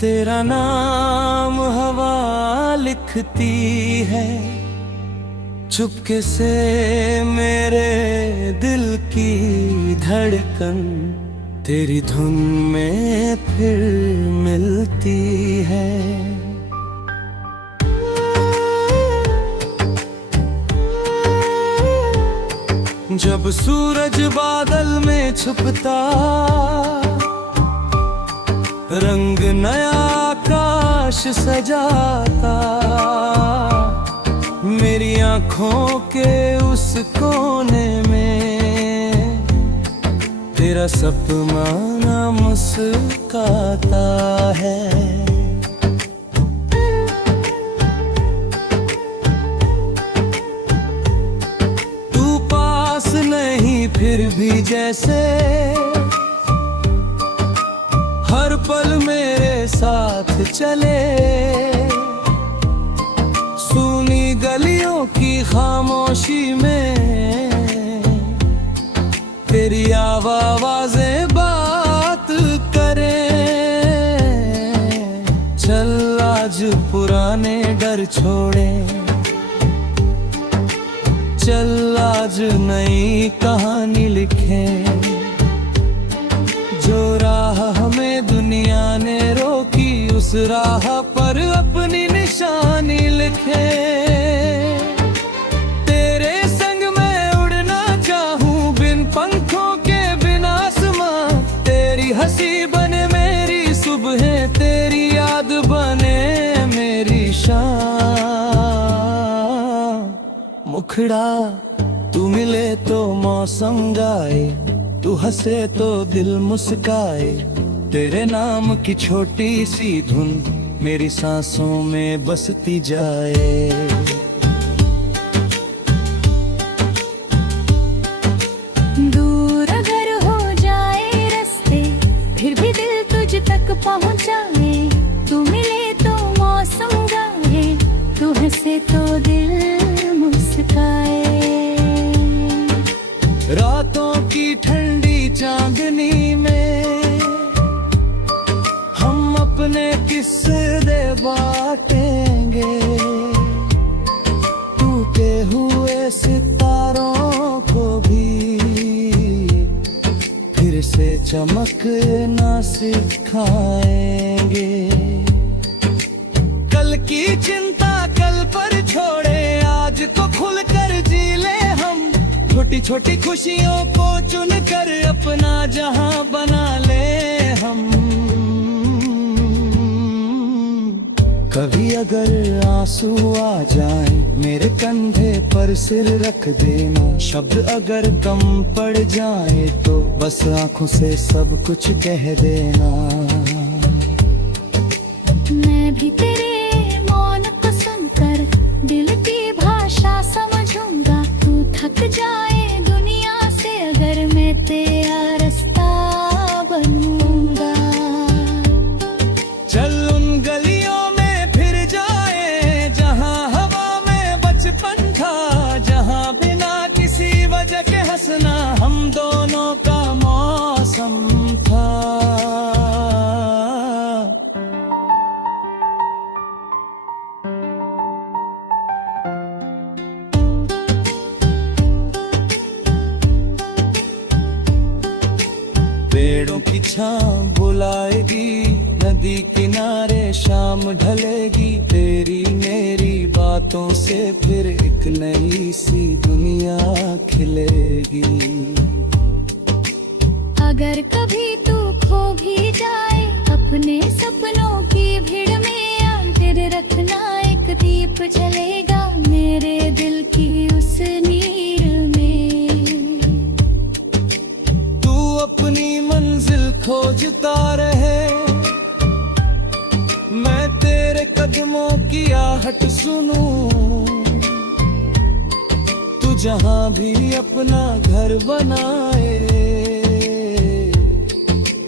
तेरा नाम हवा लिखती है चुपके से मेरे दिल की धड़कन तेरी धुन में फिर मिलती है। जब सूरज बादल में छुपता रंग नया आकाश सजाता, मेरी आँखों के उस कोने में तेरा सपना मुस्कुराता है। तू पास नहीं फिर भी जैसे हर पल मेरे साथ चले, सुनी गलियों की खामोशी में तेरी आवाज़ें बात करें। चल आज पुराने डर छोड़े, चल आज नई कहानी लिखें। जो राह हमें दुनिया ने रोकी उस राह पर अपनी निशानी लिखे। तेरे संग मैं उड़ना चाहूं बिन पंखों के बिना आसमां, तेरी हंसी बने मेरी सुबह, तेरी याद बने मेरी शाम। मुखड़ा तू मिले तो मौसम गाए, तू हंसे तो दिल मुस्काए, तेरे नाम की छोटी सी धुन मेरी सांसों में बसती जाए। दूर अगर हो जाए रास्ते फिर भी दिल तुझ तक पहुंचाए, तू मिले तो मौसम गाए, तू हंसे तो दिल मुस्काए। रातों की ठंडी चांदनी में हम अपने किस्से दे बांटेंगे, टूटे हुए सितारों को भी फिर से चमकना सिखाएंगे। कल की चिंता कल पर छोड़े, आज को खुलकर जी ले हम, छोटी छोटी खुशियों को चुन कर अपना जहां बना ले हम। कभी अगर आंसू आ जाए मेरे कंधे पर सिर रख देना, शब्द अगर कम पड़ जाए तो बस आंखों से सब कुछ कह देना। मैं भी तेरे मौन को सुनकर दिल की भाषा समझूंगा, तू थक जाए दुनिया से अगर मैं तेरा रास्ता बनूंगा। चल उन गलियों में फिर जाए जहां हवा में बचपन था, जहां बिना किसी वजह के हंसना हम दोनों का मौसम था। पेड़ों की छांव बुलाएगी, नदी किनारे शाम ढलेगी, तेरी मेरी बातों से फिर एक नई सी दुनिया खिलेगी। अगर कभी तू खो भी जाए अपने सपनों की भीड़ में, याद रखना एक दीप जलेगा मेरे दिल की उस नीर में। तू अपनी मंजिल खोजता रहे, मैं तेरे कदमों की आहट सुनूं। तू जहां भी अपना घर बनाए,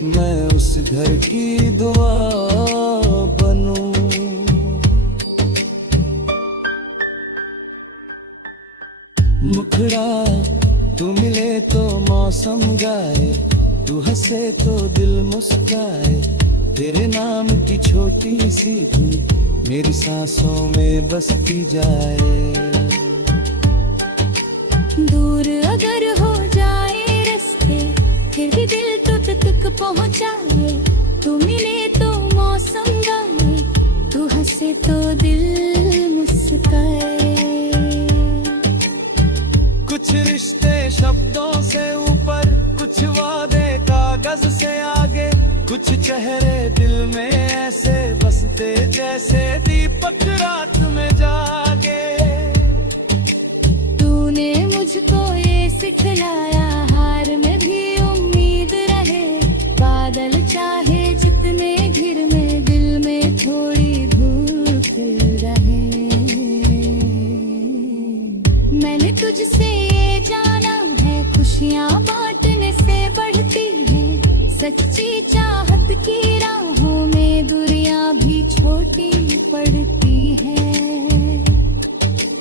मैं उस घर की दुआ बनूं। मुखड़ा तू मिले तो मौसम गाए, तू हंसे तो दिल मुस्काए, तेरे नाम की छोटी सी धुन मेरी सांसों में बसती जाए। दूर अगर हो जाए रास्ते फिर भी दिल तुझ तक पहुंचाए। तू मिले तो मौसम गाए, तू हंसे तो दिल मुस्काए। कुछ रिश्ते शब्दों से ऊपर, कुछ वादे कागज से आगे, कुछ चेहरे दिल में ऐसे बसते जैसे दीपक रात में जागे। तूने मुझको ये सिखलाया हार में भी उम्मीद रहे। बादल चाहे जितने घिर में दिल में थोड़ी धूप रहे। मैंने तुझसे ये जाना है खुशियाँ बांटने से बढ़ती है। सच्ची चाहत की राहों में दूरियां भी छोटी पड़ती है।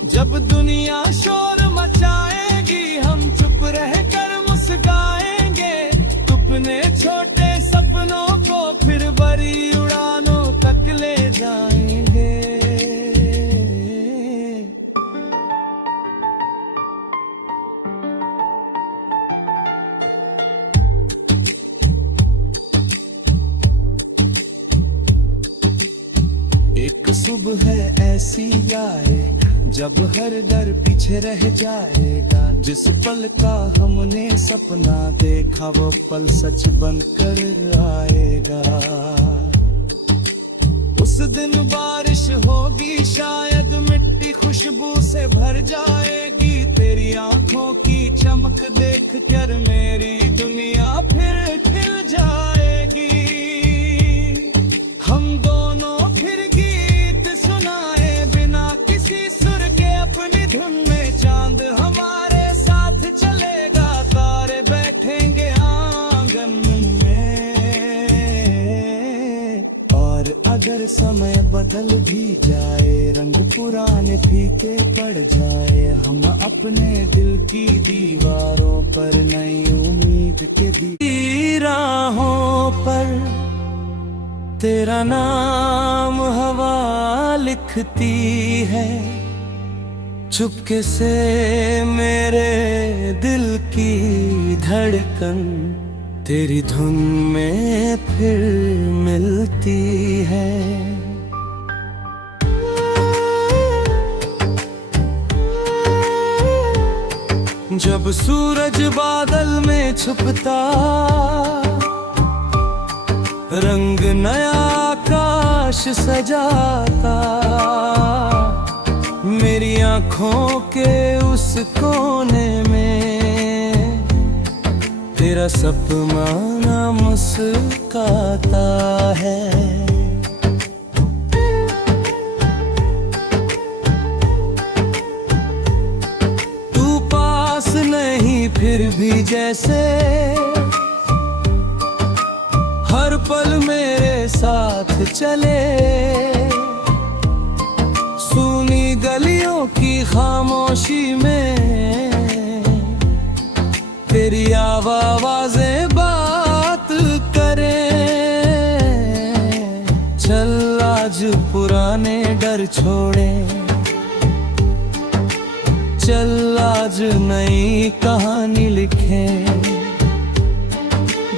जब दुनिया शोर मचाएगी हम चुप रहकर मुस्काएंगे। अपने छोटे सपनों को फिर बड़ी उड़ानों तक ले जाएंगे। एक सुबह है ऐसी आए जब हर डर पीछे रह जाएगा। जिस पल का हमने सपना देखा वो पल सच बनकर आएगा। उस दिन बारिश होगी शायद मिट्टी खुशबू से भर जाएगी। तेरी आंखों की चमक देख कर मेरी दुनिया फिर खिल जाएगी। हम दोनों फिर गीत सुनाए बिना किसी सुर के अपनी धुन में। चांद हमारे साथ चलेगा, तारे बैठेंगे आंगन में। और अगर समय बदल भी जाए, रंग पुराने फीके पड़ जाए, हम अपने दिल की दीवारों पर नई उम्मीद के राहों पर तेरा नाम हवा लिखती है। चुपके से मेरे दिल की धड़कन तेरी धुन में फिर मिलती है। जब सूरज बादल में छुपता, रंग नया आकाश सजाता, मेरी आँखों के उस कोने में तेरा सपना मुस्काता है। तू पास नहीं फिर भी जैसे हर पल मेरे साथ चले। सुनी गलियों की खामोशी में तेरी आवाज़ें बात करें। चल आज पुराने डर छोड़े, चल आज नई कहानी लिखें।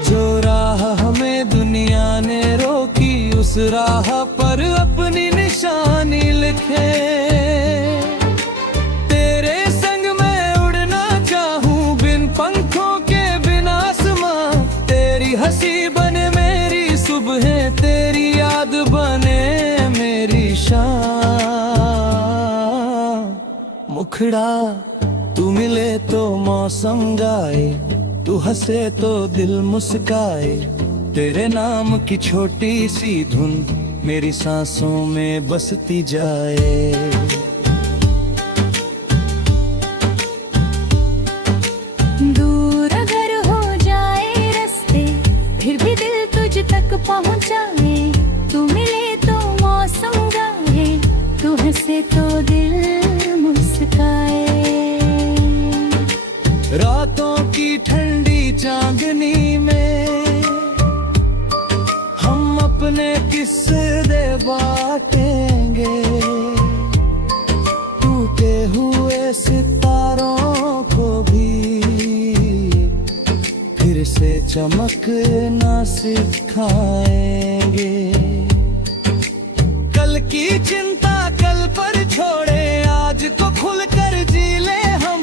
जो राह हमें दुनिया ने रोकी, उस राह पर अपनी निशानी लिखे। तेरे संग मैं उड़ना चाहूं बिन पंखों के बिना आसमां। तेरी हंसी बने मेरी सुबह, तेरी याद बने मेरी शाम। मुखड़ा तू मिले तो मौसम गाए, तू हंसे तो दिल मुस्काए। तेरे नाम की छोटी सी धुन मेरी सांसों में बसती जाए। दूर अगर हो जाए रास्ते फिर भी दिल तुझ तक पहुंचाए। तू मिले तो मौसम गाए, तू हंसे तो दिल मुस्काए। रातों की ठंडी चांदनी में हम अपने रुकना सिखाएंगे। कल की चिंता कल पर छोड़े, आज को खुलकर जी ले हम।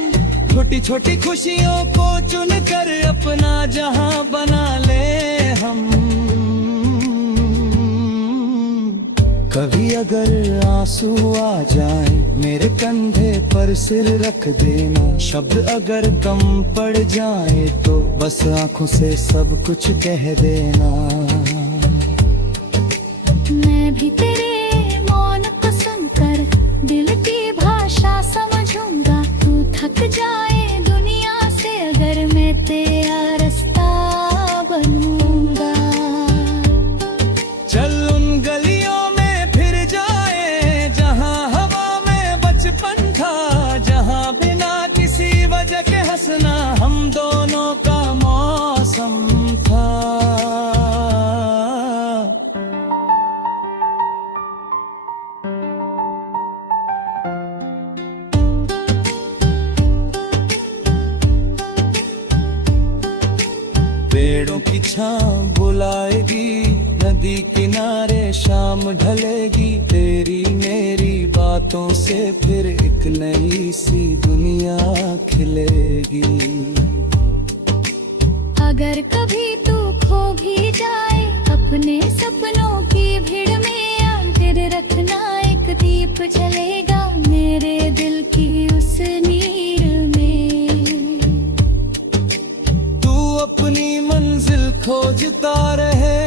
छोटी छोटी खुशियों को चुन कर अपना जहां बना ले हम। कभी अगर आंसू आ जाए मेरे कंधे पर सिर रख देना। शब्द अगर कम पड़ जाए तो बस आंखों से सब कुछ कह देना। मैं भी तेरे मौन को सुनकर दिल की भाषा समझूंगा। तू थक जाए दुनिया से अगर मैं तेरा रास्ता बनूंगा। चल उन गलियों में फिर जाए जहां हवा में बचपन था, जहां बिना किसी वजह के हंसना हम दोनों का मौसम था। पेड़ों की छांव बुलाएगी, नदी किनारे शाम ढलेगी। तेरी मेरी बातों से फिर एक नई सी दुनिया खिलेगी। अगर कभी तू खो भी जाए अपने सपनों की भीड़ में, याद रखना एक दीप जलेगा मेरे दिल की उस नीर में। तू अपनी मंजिल खोजता रहे,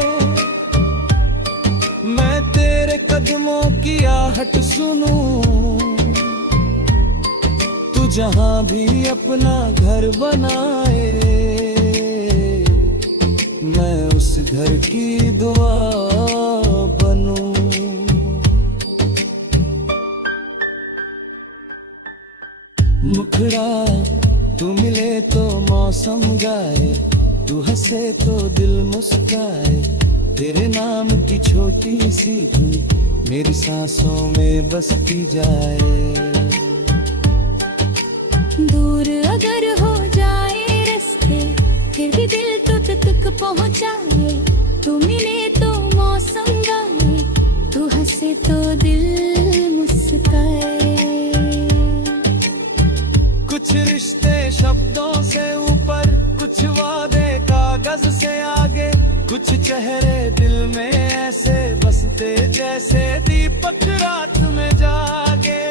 मैं तेरे कदमों की आहट सुनूं। तू जहां भी अपना घर बनाए, मैं उस घर की दुआ बनूं। मुखड़ा तू मिले तो मौसम गाए, तू हंसे तो दिल मुस्काए। तेरे नाम की छोटी सी धुन मेरी सांसों में बसती जाए। दूर अगर हो जाए रास्ते फिर भी दिल तुझ तक पहुंचाए। तू मिले तो मौसम गाए, तू हंसे तो दिल मुस्काए। कुछ रिश्ते शब्दों से ऊपर, कुछ वादे कागज से आगे। कुछ चेहरे दिल में ऐसे बसते जैसे दीपक रात में जागे।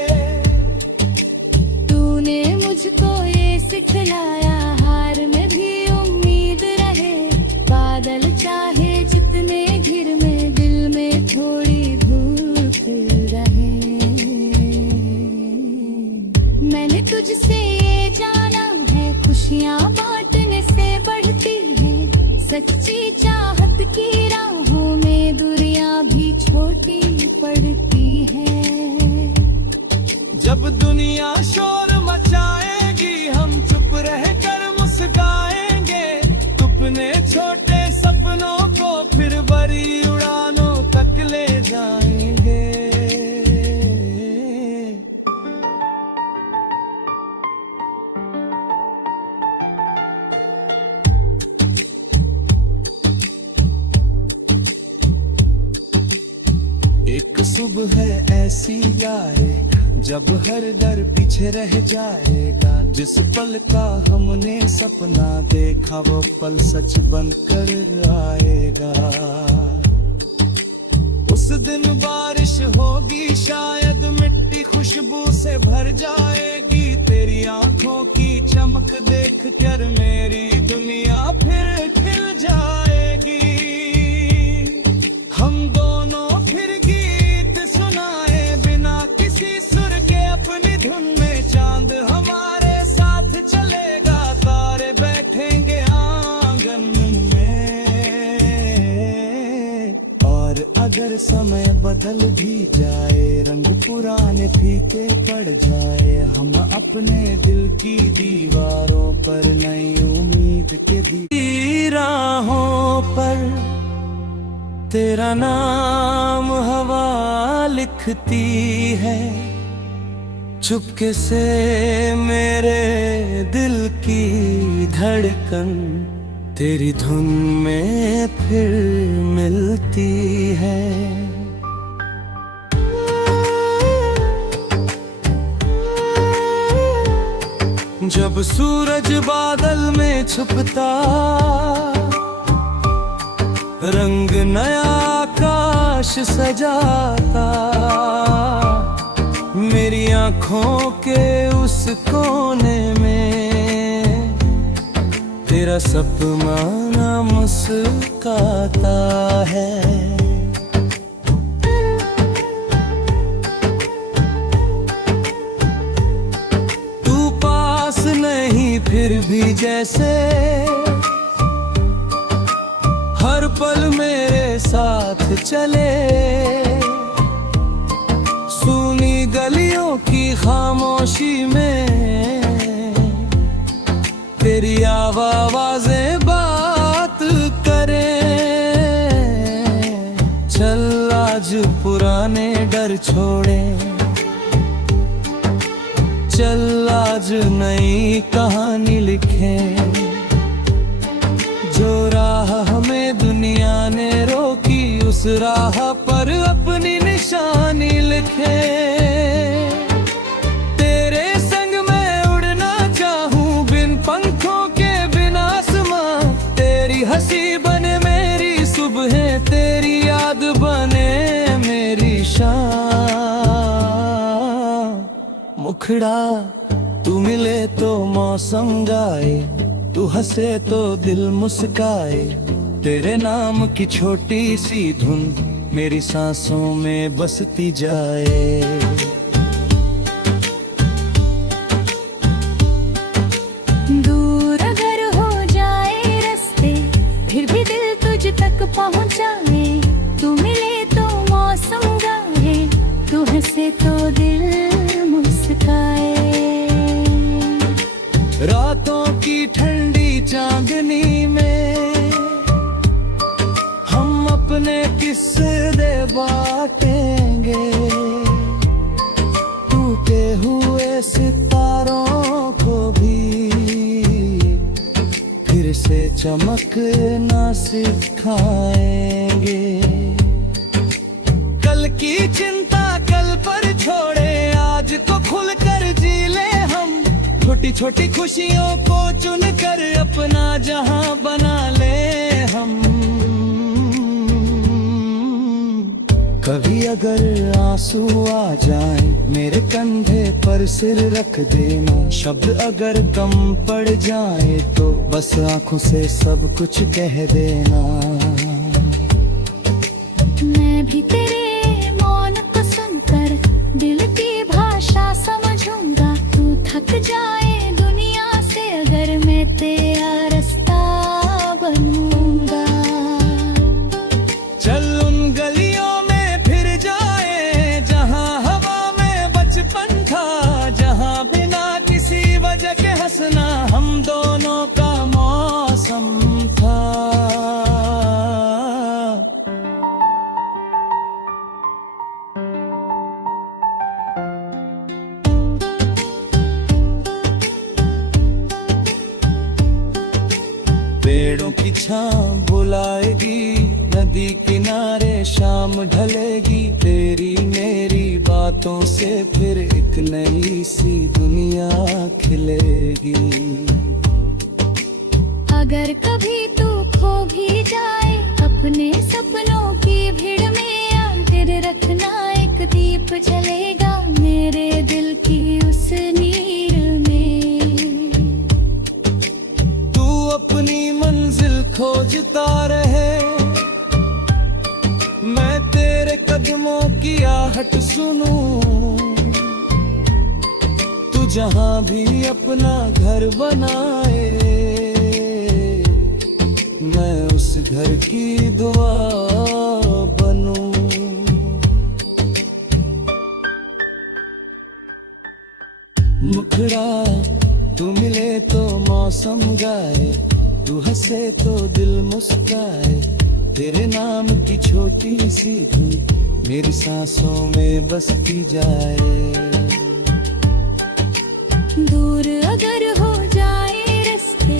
तूने मुझको ये सिखलाया हार में भी उम्मीद रहे। बादल चाहे जितने घिर में दिल में थोड़ी धूप रहे। मैंने तुझसे ये जाना है खुशियाँ बांटने से बढ़ती है। सच्ची चाहत की राहों में दूरियां भी छोटी पड़ती है। जब दुनिया शोर मचाएगी हम चुप रह कर मुस्काएंगे। अपने छोटे सपनों को फिर बड़ी उड़ानों तक ले जाएंगे। एक सुबह ऐसी आए जब हर दर पीछे रह जाएगा। जिस पल का हमने सपना देखा वो पल सच बनकर आएगा। उस दिन बारिश होगी शायद मिट्टी खुशबू से भर जाएगी। तेरी आंखों की चमक देख कर मेरी दुनिया फिर खिल जाएगी। हम दोनों फिर गीत सुनाए बिना किसी सुर के अपनी धुन में। चांद हमारे साथ चलेगा, तारे बैठेंगे आंगन में। और अगर समय बदल भी जाए, रंग पुराने फीके पड़ जाए, हम अपने दिल की दीवारों पर नई उम्मीद के राहों पर तेरा नाम हवा लिखती है। चुपके से मेरे दिल की धड़कन तेरी धुन में फिर मिलती है। जब सूरज बादल में छुपता, रंग नया आकाश सजाता, मेरी आँखों के उस कोने में तेरा सपना मुस्कुराता है। तू पास नहीं फिर भी जैसे हर पल मेरे साथ चले। सुनी गलियों की खामोशी में तेरी आवाज़ें बात करें। चल आज पुराने डर छोड़े, चल आज नई कहानी लिखें। जो राह हमें दुनिया ने रोकी, उस राह पर अपनी निशानी लिखे। तेरे संग मैं उड़ना चाहूं बिन पंखों के, बिन आसमां। तेरी हंसी बने मेरी सुबह, तेरी याद बने मेरी शाम। मुखड़ा तू मिले तो मौसम गाए, तू हंसे तो दिल मुस्काए। तेरे नाम की छोटी सी धुन मेरी सांसों में बसती जाए। दूर अगर हो जाए रास्ते, फिर भी दिल तुझ तक पहुंचाए। तू मिले तो मौसम गाए, तू हंसे तो दिल मुस्काए। रातों की ठंडी चांदनी में हम अपने किस्से दे बांटेंगे। टूटे हुए सितारों को भी फिर से चमकना सिखाएंगे। कल की चिंता कल पर छोड़े, आज को खुलकर जी ले हम। छोटी छोटी खुशियों को चुन कर अपना जहां बना ले हम। कभी अगर आंसू आ जाए मेरे कंधे पर सिर रख देना। शब्द अगर कम पड़ जाए तो बस आंखों से सब कुछ कह देना। मैं भी तेरे मौन को सुनकर दिल की भाषा समझूंगा। तू थक जाए दुनिया से अगर मैं तेरा रास्ता बनूंगा। चल उन गलियों में फिर जाए जहां हवा में बचपन था, जहां बिना किसी वजह के हंसना हम दोनों का मौसम था। पेड़ों की छांव बुलाएगी, नदी किनारे शाम ढलेगी। तेरी मेरी बातों से फिर एक नई सी दुनिया खिलेगी। अगर कभी तू खो भी जाए अपने सपनों की भीड़ में, आखिर रखना एक दीप जलेगा मेरे दिल की उस नीर में। तू अपनी मंजिल खोजता रहे, मैं तेरे कदमों की आहट सुनूं। तू जहां भी अपना घर बनाए, मैं उस घर की दुआ बनूं। मुखड़ा तू मिले तो मौसम गाए, तू हंसे तो दिल मुस्काए। तेरे नाम की छोटी सी धुन मेरी सांसों में बसती जाए। दूर अगर हो जाए रास्ते,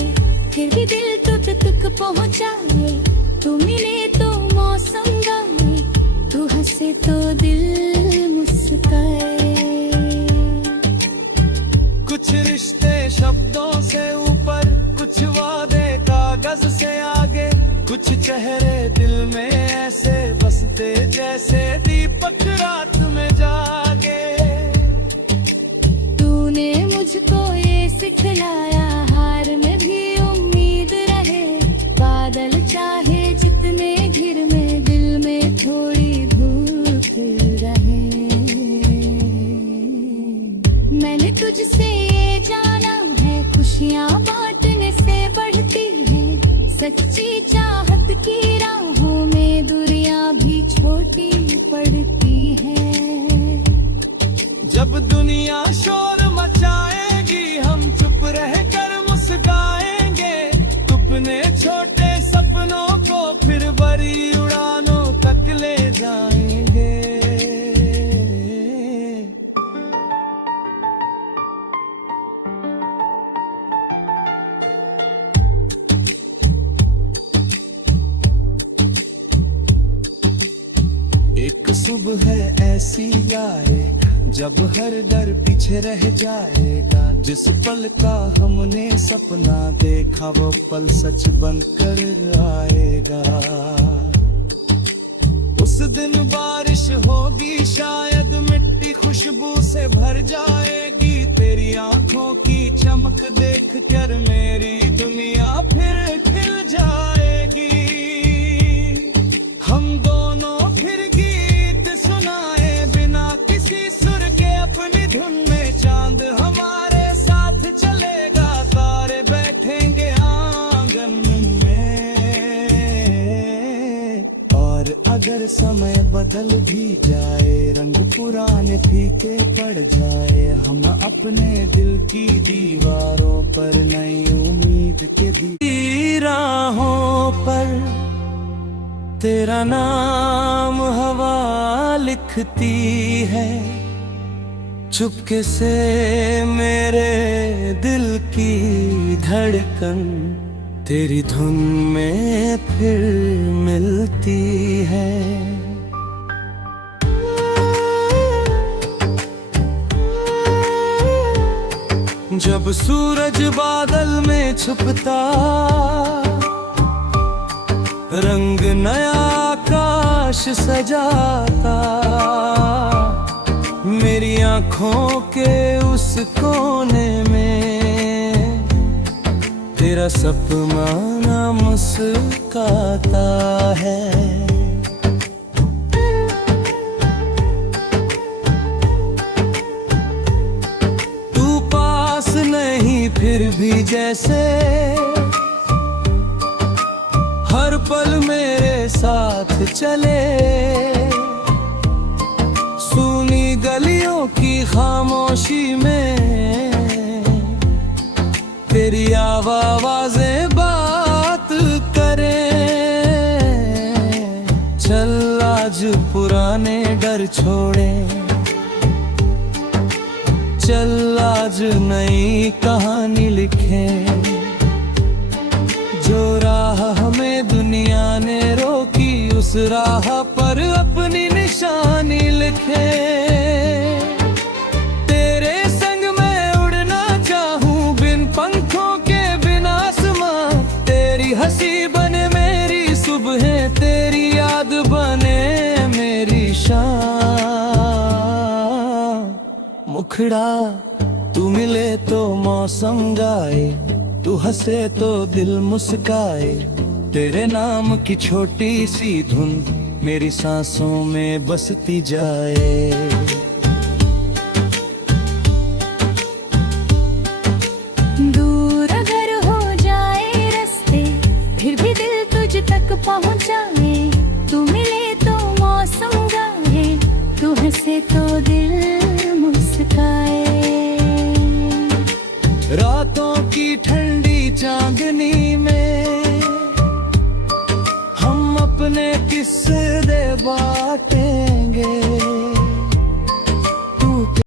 फिर भी दिल तो तक पहुँचाए, तू मिले तो मौसम गाए, तू हंसे तो दिल मुस्काए। कुछ रिश्ते शब्दों से ऊपर, कुछ वादे कागज से आगे, कुछ चेहरे दिल में ऐसे बसते जैसे दीपक रात में जागे। तूने मुझको ये सिखलाया, हार में भी उम्मीद रहे, बादल चाहे जितने घिर में, दिल में थोड़ी धूप रहे। मैंने तुझसे ये जाना है, खुशियाँ बांटने से बढ़ती है, सच्ची चाहत की राहों में दूरियां भी छोटी पड़ती हैं। जब दुनिया शोर मचाएगी, हम चुप रहकर मुस्काएंगे, अपने छोटे सपनों को फिर बड़ी उड़ानों तक ले जाएंगे। एक सुबह है ऐसी आए, जब हर डर पीछे रह जाएगा, जिस पल का हमने सपना देखा वो पल सच बनकर आएगा। उस दिन बारिश होगी शायद, मिट्टी खुशबू से भर जाएगी, तेरी आंखों की चमक देख कर मेरी दुनिया फिर खिल जाएगी। हम दोनों फिर गीत सुनाए बिना किसी सुर के, अपनी धुन में चांद हमारे साथ चलेगा, तारे बैठेंगे आंगन में। और अगर समय बदल भी जाए, रंग पुराने फीके पड़ जाए, हम अपने दिल की दीवारों पर नई उम्मीद के भी राहों पर तेरा नाम हवा लिखती है, चुपके से मेरे दिल की धड़कन तेरी धुन में फिर मिलती है। जब सूरज बादल में छुपता, रंग नया आकाश सजाता, मेरी आँखों के उस कोने में तेरा सपना मुस्काता है। तू पास नहीं फिर भी जैसे हर पल मेरे साथ चले, सुनी गलियों की खामोशी में तेरी आवाज़ें बात करें। चल आज पुराने डर छोड़े, चल आज नई कहानी लिखें, जो राह हमें दुनिया ने रोकी, उस राह पर अपनी निशानी लिखे। तेरे संग मैं उड़ना चाहूं, बिन पंखों के बिन आसमां, तेरी हंसी बने मेरी सुबह, तेरी याद बने मेरी शाम। मुखड़ा तू मिले तो मौसम गाए, तू हंसे तो दिल मुस्काए, तेरे नाम की छोटी सी धुन मेरी सांसों में बसती जाए। दूर अगर हो जाए रास्ते, फिर भी दिल तुझ तक पहुँचाए, तू मिले तो मौसम गाए, तू हंसे तो दिल मुस्काए। रातों की ठंडी चांदनी में हम अपने किस्से दे बातें,